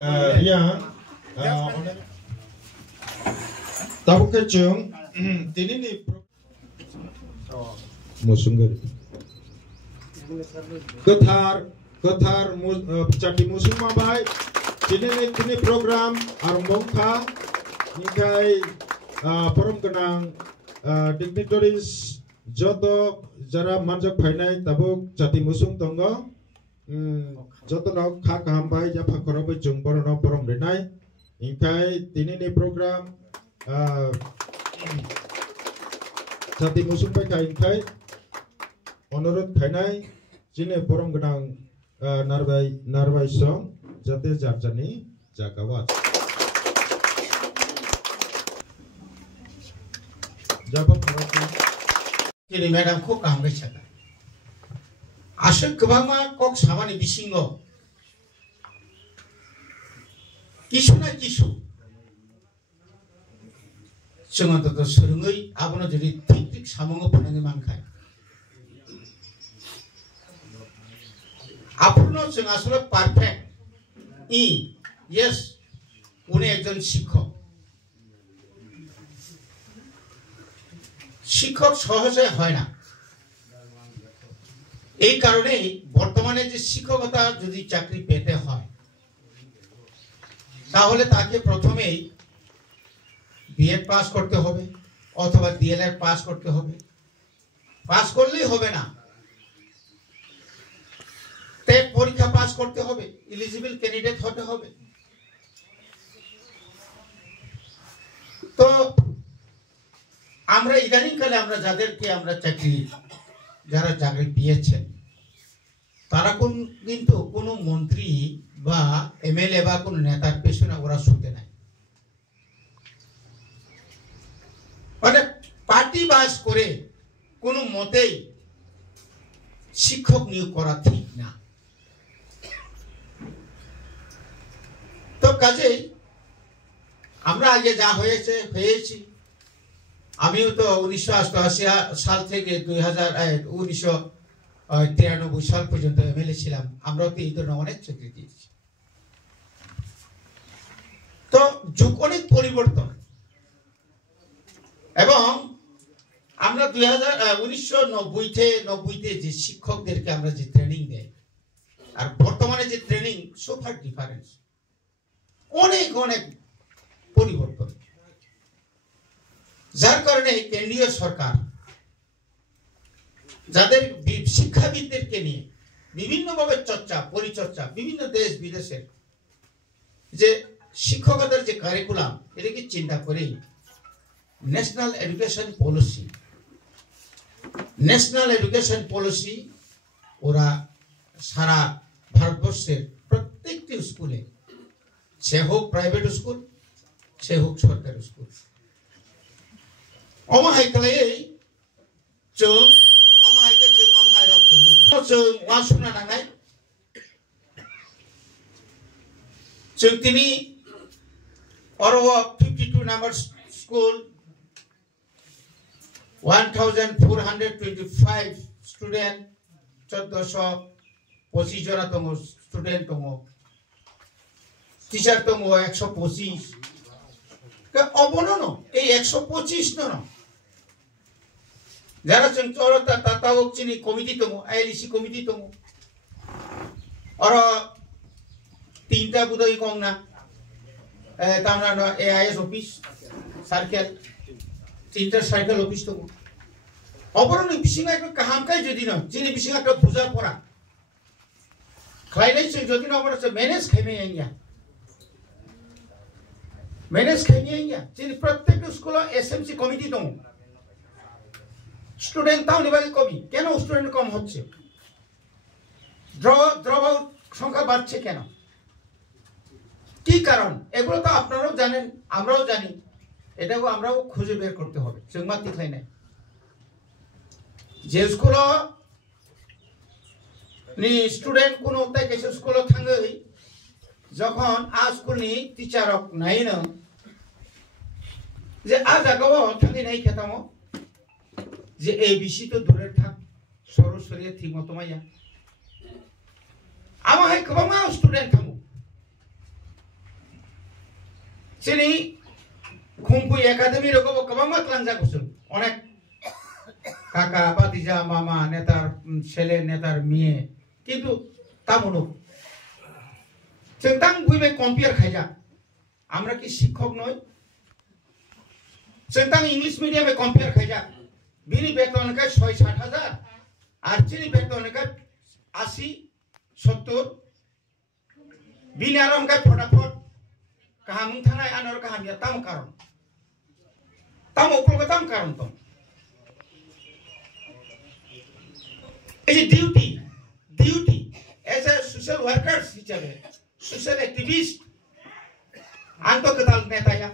Ya, tahu kecung, ini nih musungan. Ketar cati musim mabai. Ini program armbongka, nikai forum kenang dignitaries joto jara manjak painai tabuk cati musung tonggo. Joto nak kah hambai japa korabai jungpor nak forum renai. Nikai ini program cati musung pai kai onurut painai. Jine forum kenang narbai song. Jate jarjani jakawat. Jawab perhatian. Kini madam ko kaham gaya. Asal kebama kok sama ni bisingo. Kisu na kisu. Jangan tu serungai. Abang jadi tik samongo panengi mangkai. Apurno jangan asal perfect. Yes, उन्हें एकजन शिक्षक सहजे হয় না এই কারণে বর্তমানে যে শিক্ষকতা যদি চাকরি পেতে হয় তাহলে তাকে প্রথমেই বিএড পাস করতে হবে অথবা ডিএলএড পাস করতে হবে পাস করলেই হবে না টেট পরীক্ষা পাস করতে হবে এলিজিবল ক্যান্ডিডেট হতে হবে তো আমরা ইদানিং কালে আমরা যাদেরকে আমরা যারা চাকরি পেয়েছেন তারা কিন্তু কোনো মন্ত্রী বা এমএলএ বা কোনো নেতার পেছনে ওরা ছুটে নাই মানে পার্টি বাস করে কোনো মতেই শিক্ষক নিয়োগ করা ঠিক না তো কাজেই আমরা আগে যা হয়েছি আমিও তো 1988 সাল থেকে 1993 সাল পর্যন্ত এমএলএ ছিলাম আমরাও তো এই ধরনের অনেক চাকরি দিয়েছি তো যুগ অনেক পরিবর্তন এবং আমরা 1990 যে শিক্ষকদেরকে আমরা যে ট্রেনিং দেই আর বর্তমানে যে ট্রেনিং সুপার ডিফারেন্স অনেক পরিবর্তন যার কারণে কেন্দ্রীয় সরকার যাদের শিক্ষাবিদদেরকে নিয়ে বিভিন্নভাবে পরিচর্চা বিভিন্ন দেশ বিদেশের যে শিক্ষকতার যে কারিকুলাম এটাকে চিন্তা করে ন্যাশনাল এডুকেশন পলিসি ওরা সারা ভারতবর্ষের প্রত্যেকটি স্কুলে সে হোক প্রাইভেট স্কুল সে হোক সরকারি স্কুল অমাহাই খালাই जों वासुना नांनाय जों दिनै 52 number school 1425 student 1425 जना दङ स्टुडेन्ट दङ टीचर दङ 125 का अबनो এই 125 ন যারা চরতা তাতাওক চিনি কমিটি দङ আইএলসি কমিটি দङ আর তিনটা বুদই কংনা তামনা এআইএস অফিস সার্কেল তিনটা সার্কেল অফিস দङ অবরণ বিসিঙা একটা কাহামকাই যদি না যিনি বিসিঙা একটা বুঝা পড়া খাইনাই যদি না অবরণ ম্যানেজ খাইমে আইয়া যিনি প্রত্যেক স্কুলে এসএমসি কমিটি দङ স্টুডেন্ট তাও নিবাই কমি কেন স্টুডেন্ট কম হচ্ছে ড্রপ আউট সংখ্যা বাড়ছে কেন কি কারণ এগুলো তো আপনারাও জানেন আমরাও জানি এটাও আমরাও খুঁজে বের করতে হবে जोंमाति খাইনাই যে স্কুল নি স্টুডেন্ট কোন তাই কেসে স্কুল থাঙ্গই যখন আ স্কুলনি টিচারক নাইনো যে আ জায়গাও থাঙ্গি নাই খেতামো যে এবিসি তো দূরে থাক সরস্বতী ঠিক মতো মাইয়া আমার হয় কবা student থামু Sini kumpu akademi roko kebangat langja kusum. Onek kakak, patija, mama, netar, sele, netar, mie. Kintu tamuno. Centang buibe compare khaja. Amra ki शिक्षक नय. Centang English medium में compare khaja. Bini beton का 6-7,000. Archini beton का 80-70. Bini aram का फटाफट. कहाँ मुंथाना honour कहाँ बिया ताम कारण. ताम उपल का ताम कारण तो. It's a duty as a social worker, social activist. Anto ketal netaya.